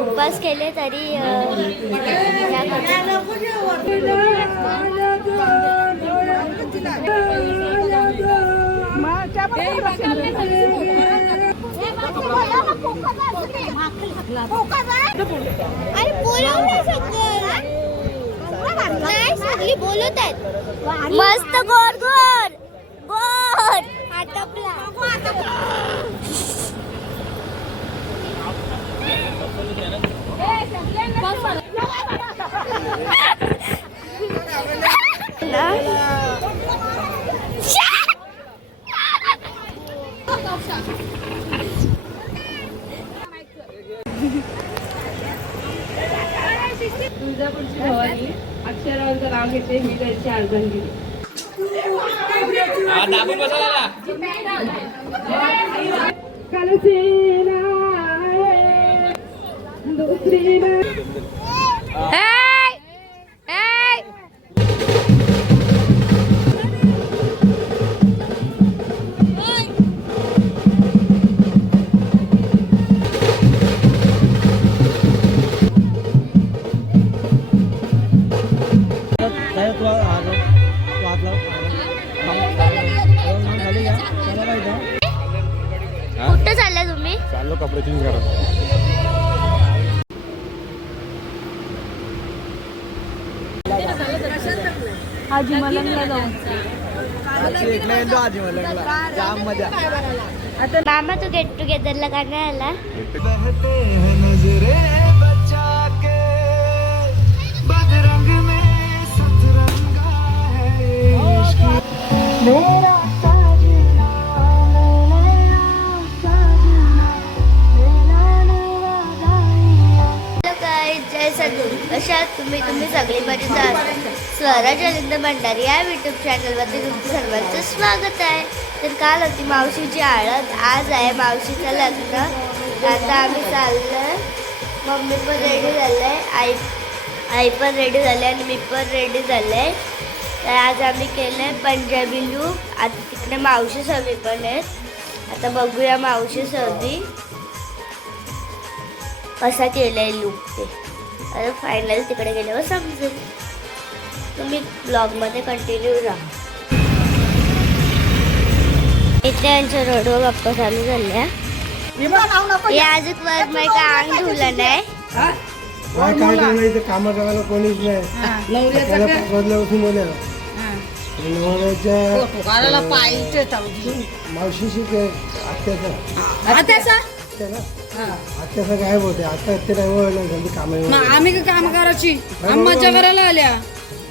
उपवास केले तरी बोलत आहेत मस्त गोड गोड गोड आटपला तुळजापूरची भवानी अक्षरांचं नाव घेते ही त्यांची अर्धांगिरी कुठं चालला तुम्ही? चाललो कपडे चेंज करा. आजी मलंगला जाऊ मामा तू गेट टुगेदरला का नाही आला? कशा तुम्ही सगळे बरीच स्वराज अलिंद भंडारी या युट्यूब चॅनलवरती तुमचं सर्वांचं स्वागत आहे. तर काल होती मावशीची आळत, आज आहे मावशीचं लग्न. आता आम्ही चाललोय, मम्मी पण रेडी झालंय, आई पण रेडी झाली आणि मी पण रेडी झाले. तर आज आम्ही केलंय पंजाबी लूक. आता तिकडे मावशी सगळी पण आहेत. आता बघूया मावशी सगळी कसा केलाय लूक ते. आता फायनल तिकडे गेल्यावर समजेल. तुम्ही ब्लॉगमध्ये कंटिन्यू राहा. इथे यांच्या रोडवर गप्पा चालू झाल्या. अजून वर मी का अंग धुलं नाही. काय इथे काम करायला कोणीच नाही. मावशीशी आत्याचा गायब होते. आता ते काम आम्ही का काम करायची मजा करायला आल्या.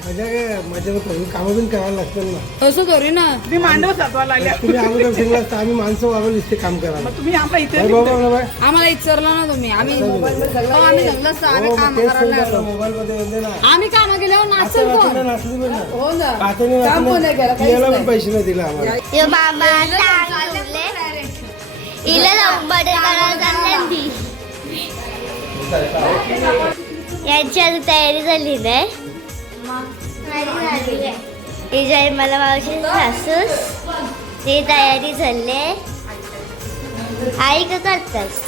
माझ्या काम पण करायला लागतात ना. असं करू ना तुम्ही मांडव सातवायला लागल्या. तुम्ही अगोदर सांगितलं असतं आम्ही माणसं वागवली असते काम करायला. तुम्ही आम्हाला विचारलं ना तुम्ही. आम्ही सांगलं असतं आम्ही काम करायला. मोबाईल मध्ये आम्ही काम केल्यावर नाचल कोण? नाचली पण ना. हो ना. पण पैसे नाही दिले आम्हाला. यांची अजून तयारी झाली नाही. ही मला मावशी सासूस ती तयारी झाली. आई का करतस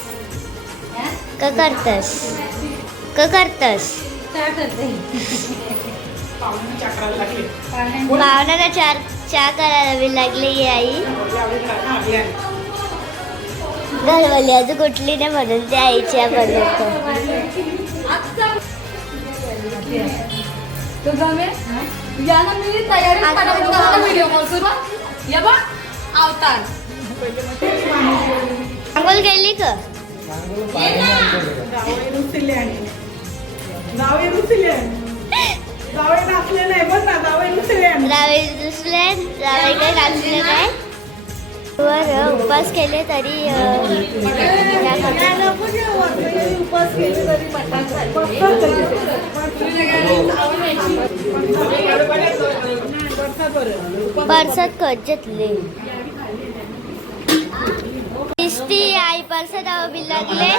पाहुण्याला चहा करायला लागली आई. घरवाली अजून कुठली नाही म्हणून ते आईच्या बनवतो. अंघोळ गेली का? उपवास केले तरी परसात घेतले. दिसती आई परसात बी लागले.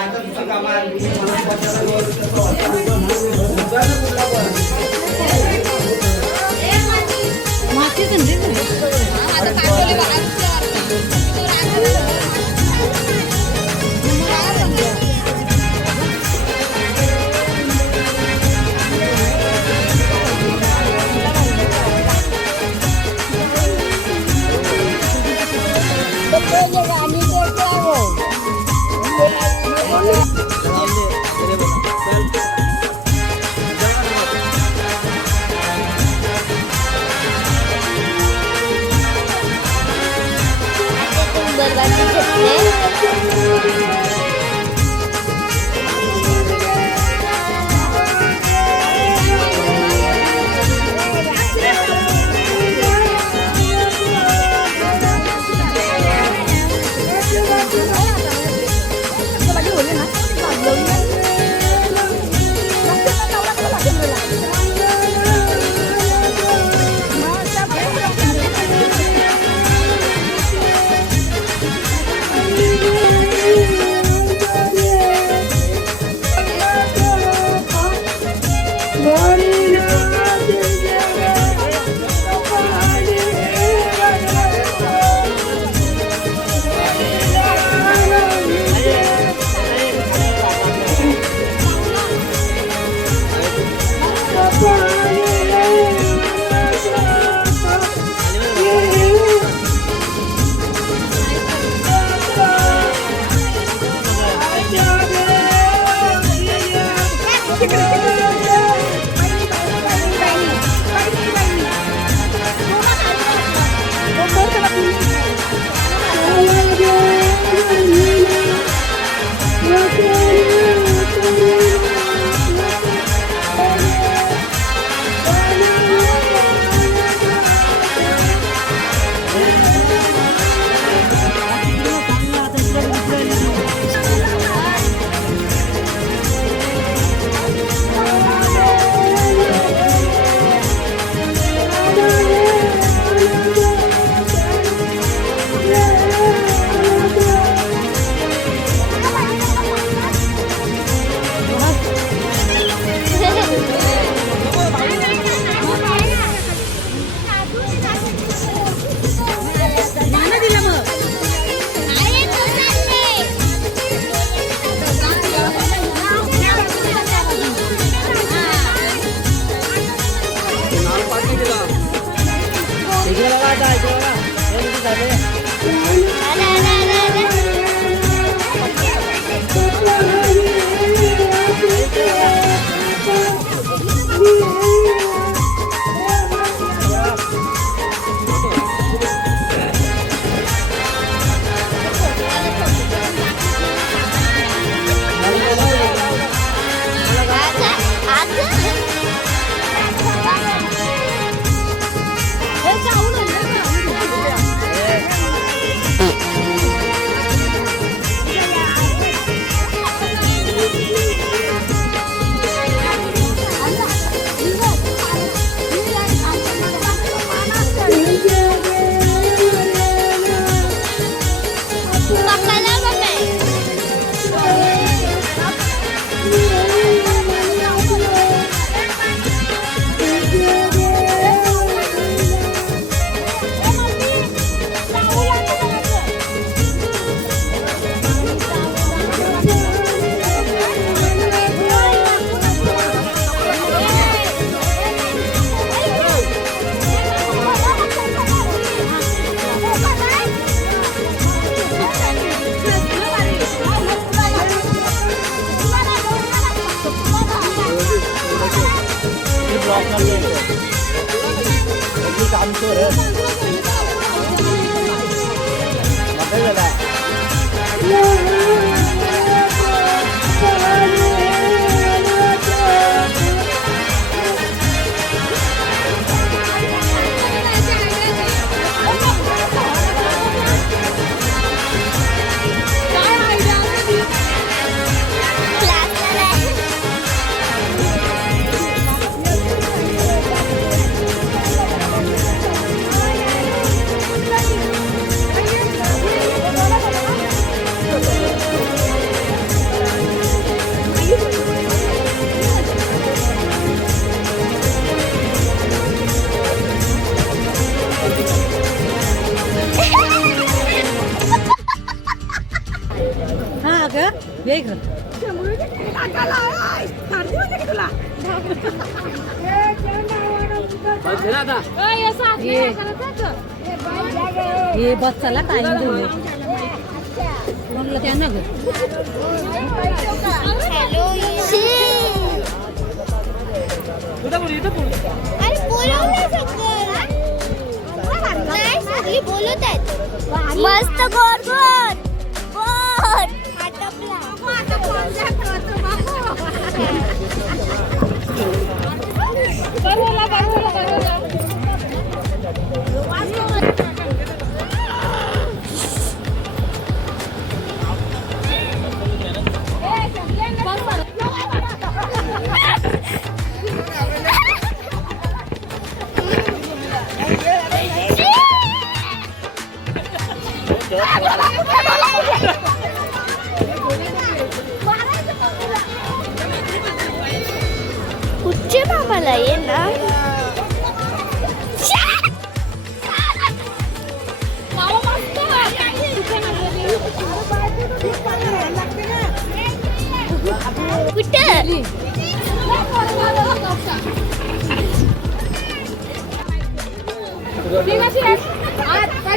ये इकडं. ये बस चला टाइम झाले म्हणलं त्यांना ग हॅलो अरे बोलव ना सगळं. नाही, सगळी बोलत आहेत. मस्त गोड गोड गोड आटपला. कुठचे मामाला ये ना. कुठे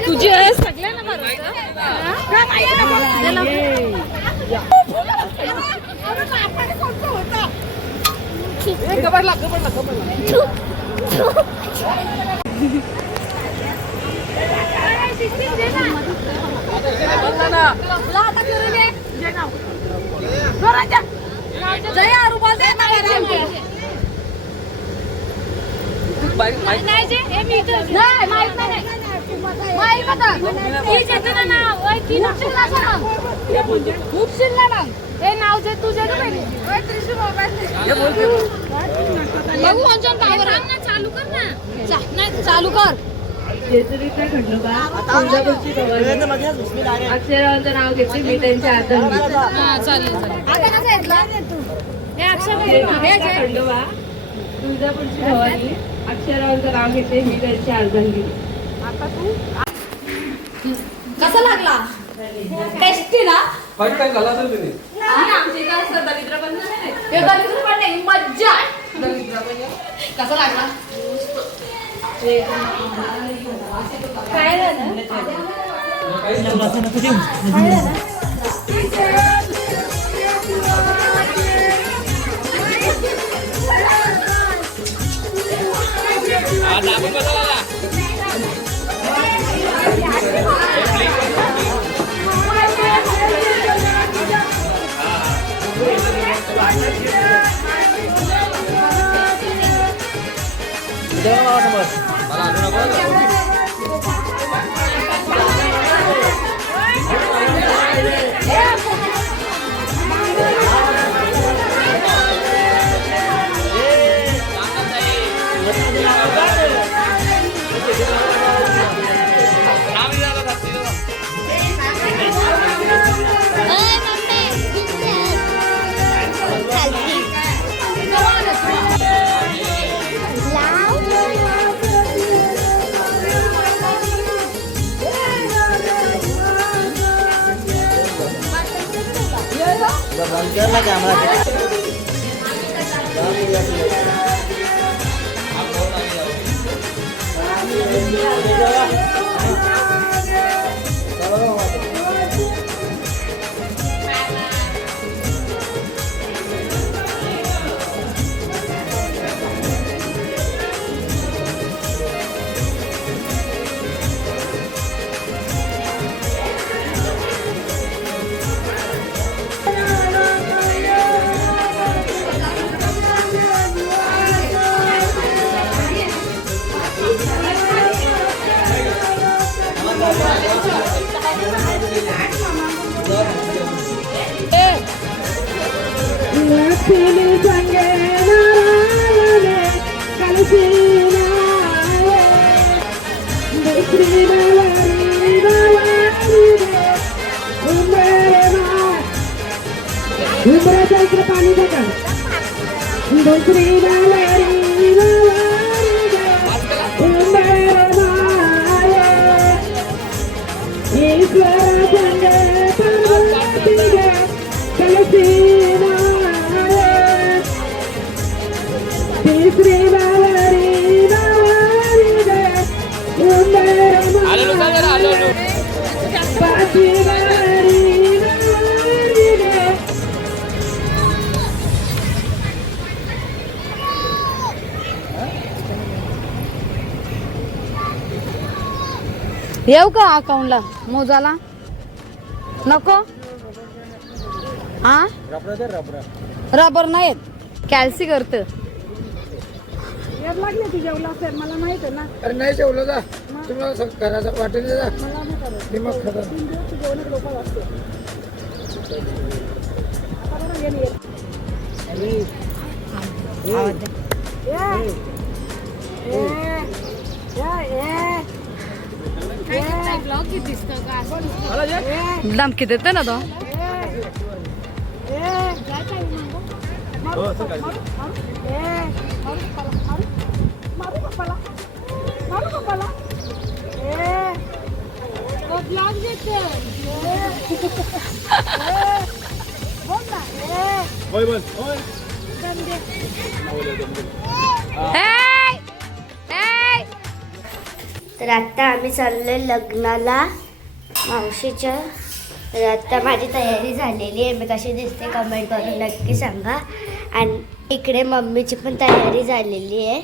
तुझी सगळ्यांना नाव जे तुझे चालू कर ना. नाही चालू कर. अक्षरांचं नाव घेतले मी त्यांच्या हा चालेल चालेल. खंडोबा तुळजापूरची भवानी अक्षरांचं नाव घेतले मी त्यांची अर्धांगिरी. कसा लागला टेस्टी ना. दरिद्र पण नाही मज्जा. कसा लागला काय झालं पाणी बघा येऊ का अकाउंटला मोजाला नको हा रबर नाहीत कॅल्सी करत मला माहित आहे ना. अरे नाही जेवलं जा तुम्हाला घराचं वाटेल जा ते मग खरं धमकी देते ना तो तर आता आम्ही चाललोय लग्नाला मावशीच्या. तर आता माझी तयारी झालेली आहे. मी कशी दिसते कमेंट करून नक्की सांगा. आणि इकडे मम्मीची पण तयारी झालेली आहे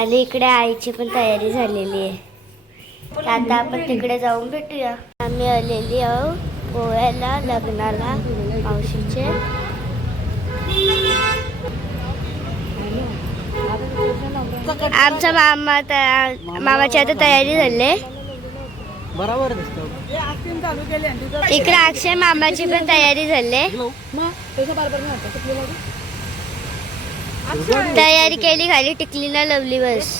आणि इकडे आईची पण तयारी झालेली आहे. तर आता आपण तिकडे जाऊन भेटूया. आम्ही आलेली आहोत गोव्याला लग्नाला मावशीचे. आमचा मामाची आता तयारी झाली. बरोबर दिसतो. इकडे अक्षय मामाची पण तयारी झाली. तयारी केली खाली टिकलीला लवली बस.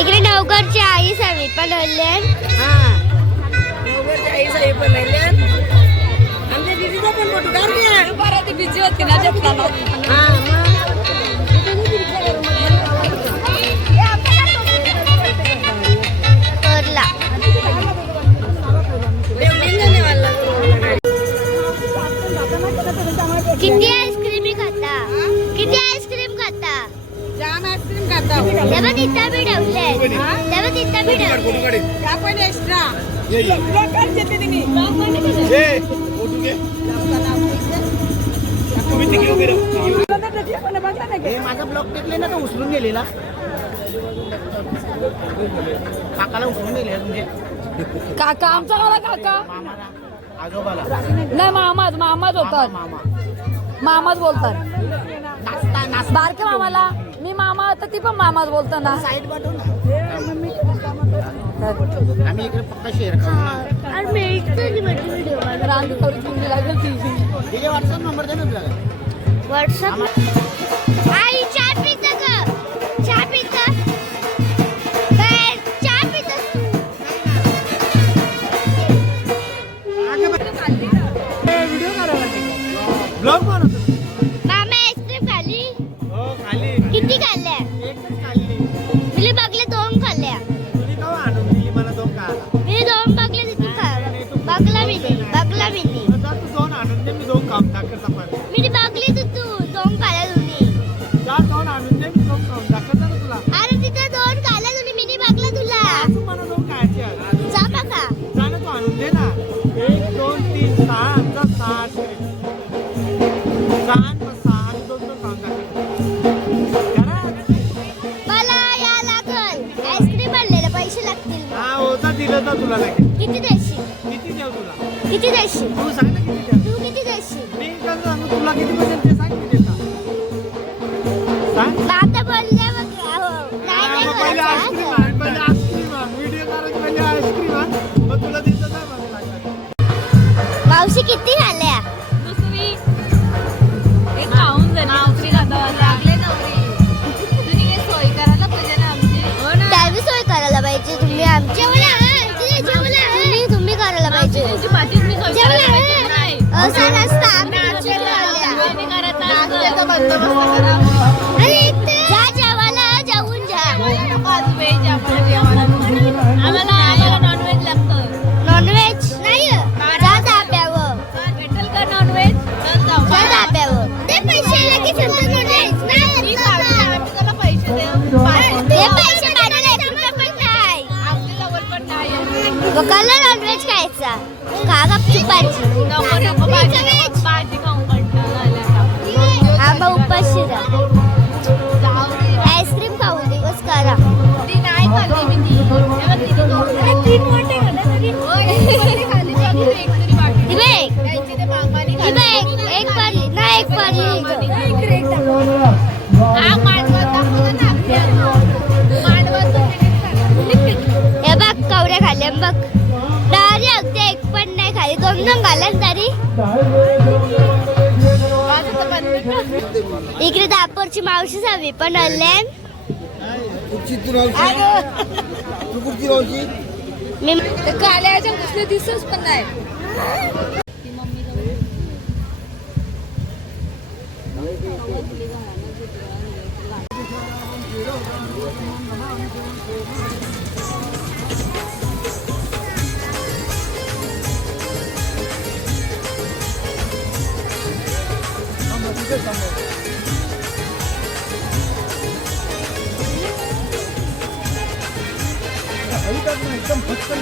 इकडे नवघरची आई सावी पण हल्ले. आमच्या दीदीचा पण फोटो काढ घ्या. परत बिझी होती ना जपताना. करला किती आईस्क्रीम खाता? किती आईस्क्रीम खाता? जाम आईस्क्रीम खाता. तेव्हा तिथं बी ठेवले. तेव्हा तिथं बी ठेवले. त्या पण एक्स्ट्रा माझा ब्लॉक टेकले ना तो उचलून गेलेला काकाला उचलून गेले म्हणजे काका आमचा मला काका आजोबाला नाही मामाच होतात. मामाच बोलतात. बारके मामाला मी मामा आता ती पण मामाच बोलतो ना. साईड पाठव ना आम्ही इकडे फक्त शेअर यार मिळतं की म्हणजे व्हिडिओ रांग करून तुम्ही लागेल ती व्हॉट्सअप आई चहा पिता का चहा पिता काय चहा पिता ब्लॉग बनवतो. मामा आईस्क्रीम खाली हो खाली किती खाल्ल्या एकच खाल्ली. मी बघले 2 खाल्ल्या तुम्ही केव्हा आणून दिली मला 2 खायला? मी 2 बघले तिथे खा बघला मी नाही आता तू 2 आणून दे, मी 2 खाऊन टाकत आपण. मी बघली तू 2 खाल्ल्या तुम्ही जा 2 आणून दे, मी 2 खाऊन टाकत ना तुला. अरे तिथे 2 खाल्ल्या तुम्ही मी बघला तुला तू मला 2 खायचे आहे. जा बघा जा ना, तू आणून दे ना. 1 2 3 6 आमचा 6 असेल. 6 आणि 6 आणि 2 खाऊन टाकत. करा. मला या लागल आईस्क्रीम आणलेले पैसे लागतील हा होता दिलं तर तुला लागेल. किती देशील किती देऊ तुला? किती देशील तू सांग ना किती देऊ. तू किती देशील मी कसं सांगू तुला किती बसेल ते सांग, मी देता. सांग. मग आता बोलले मग नाही हा, नाही मग पहिले करायचं आईस्क्रीम हा. आण, पहिले आईस्क्रीम आण. व्हिडिओ करायची पहिले आईस्क्रीम आण. मग तुला देतो काय मला लागणार. मावशी किती खाल्ल्या दुसरी एक खाऊन झाली दुसरी खाता लागले नवरी तुम्ही काही सोय करायला पाहिजे ना आमची हो ना त्यावी सोय करायला पाहिजे तुम्ही आमची तुम्ही करायला पाहिजे तुमची पाठीत मी सोय करायला पाहिजे नाही असा रस्ता आम्ही आमची खाल्ल्या. आम्ही करत नाश्त्याचा बंदोबस्त करावा जा जेवायला जाऊन जा आज व्हेज आम्हाला जेवायला आम्हाला नॉनव्हेज लागतं नॉनव्हेज नाही जा धाब्यावर भेटेल का नॉनव्हेज चल जाऊ जा धाब्यावर ते पैसे लगेच नॉनव्हेज मी पाठवते, आम्ही त्याला पैसे देऊ ते पैसे काढायला 1 रुपया पण नाही आमच्या जवळ पण नाही बघायला नॉनव्हेज खायचा खा गपचूप भाजी नको नको भाजी खाऊन कंटाळा आला आता. हा मग उपाशी राहा जाऊ दे. आईस्क्रीम खाऊन दिवस करा ती नाही खाल्ली मी ती तेव्हा तिने 3 वाटे खाल्ल्या तरी होय, एक वाटी खाल्ली तर अजून एक तरी वाटी ही बघ द्यायची ते मामाने ही खाल्ली. बघ एक पारली ना एक पारली हा मांडवात दाखवलं ना आपल्याला. मांडवात तो मिनिट खाल्ला. हे बघ कवड्या खाल्ल्या बघ डारी अगदी एक पण नाही खाली 2 खाल्ल्या तरी माझं तर बनवलं. इकडे दापोरची मावशी सावी पण आल्या मी तर काल्याच्या दुसरे दिवसच पण नाही एकदम फटकन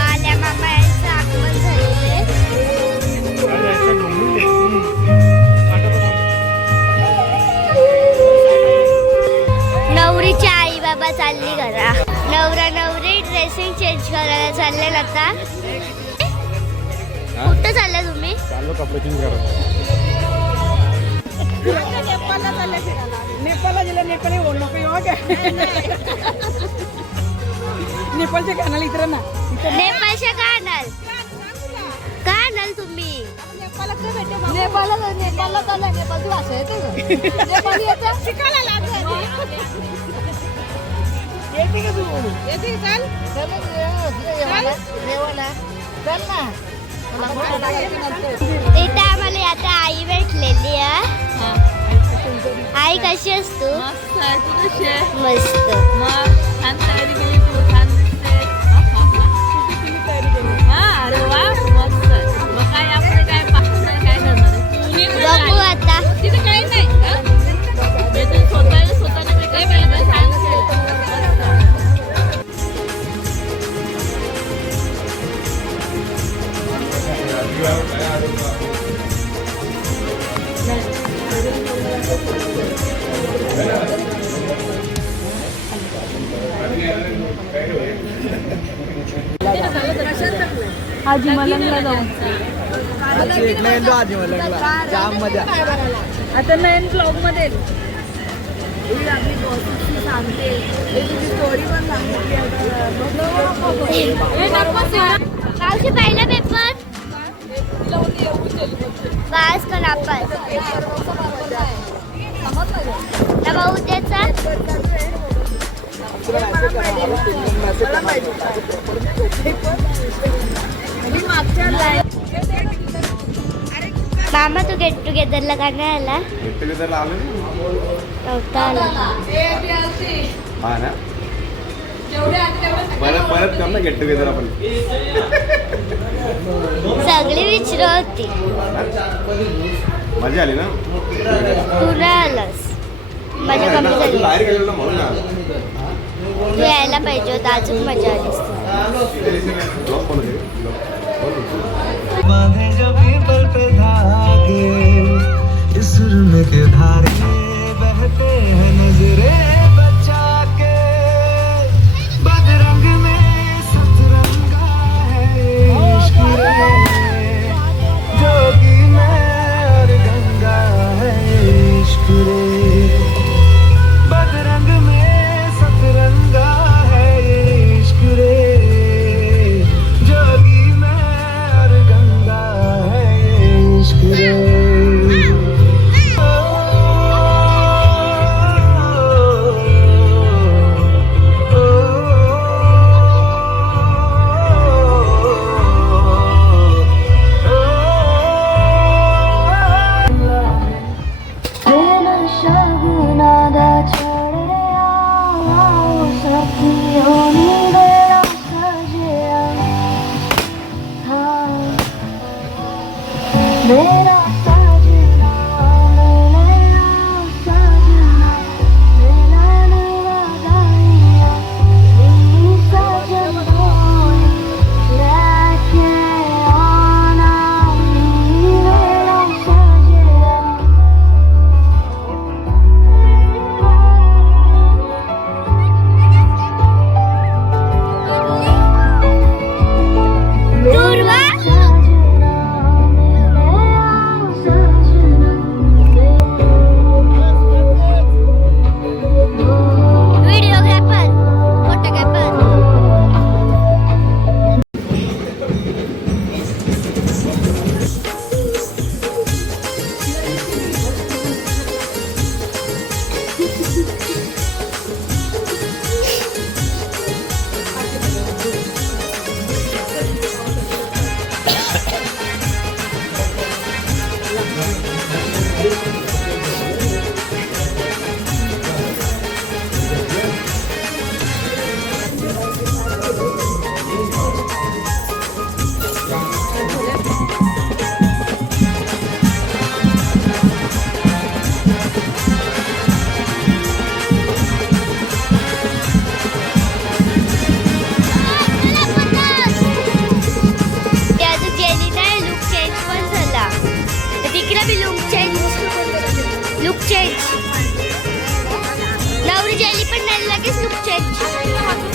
आल्या मामा यांचं आगमन झालेलं नवरीच्या आई बाबा चालली घरा नवरा नवरी ड्रेसिंग चेंज करायला चालले आता कुठं चालले तुम्ही चाललो कपडे चेंज करा. नेपाळला गेला नेपाळी बोल नको नेपाळच्या कानाला इतर ना नेपाळच्या का आणाल तुम्ही नेपाळला चालला नेपाळची भाषा येते का? नेपाळी येतं? येते का तू येते का? चल चल ना इथे आम्हाला आता आई भेटलेली आहे आई कशी आहेस तू? मस्त आहे. तू कशी आहे? मस्त. मग छान तयारी केली तू. छान दिसते. हा, अरे वा, मस्त आहे. मग काय यापुढे काय पाहणार आहे? काय करणार आहे? बघू आता. तिथे काही नाही हा? मी तर स्वतःने मेकअप केलं तर छान केलं. आजी मलंगला जाऊ. जाम मजा. आता नयन ब्लॉग मध्ये मावशी पहिला पेपर पास का नापास ना उद्याचा मामा तू गेट टुगेदरला का नाही आला? गेट टुगेदरला आलो नव्हता आला. हा ना परत कर ना गेट टुगेदर आपण सगळी विचार होती. मजा आली ना तू नाही आलास. मजा कमी झाली. बाहेर गेलो ना म्हणून आलो. तू यायला पाहिजे होता. अजून मजा आली असती. ब्लॉग कोण होते? बांधे जब पीपल पे धागे इस सुर के धारे बहते हैं नजरे बचा के बदरंग में सतरंगा है इश्क रे जोगी में और गंगा है इश्क रे बदरंग में सतरंगा है इश्क रे जोगी में और गंगा है इश्क रे मेरा साजना मेरा साजना मेरा नवाज़ाया मेरी साजन बोल लेके आना मेरा साजना दुर्वा व्हिडिओग्राफर फोटोग्राफर ते अजून गेली नाही. लुक चेंज पण झाला. तिकडे बी लुक चेंज नवरी गेली पण नाही लगेच लुक चेंज.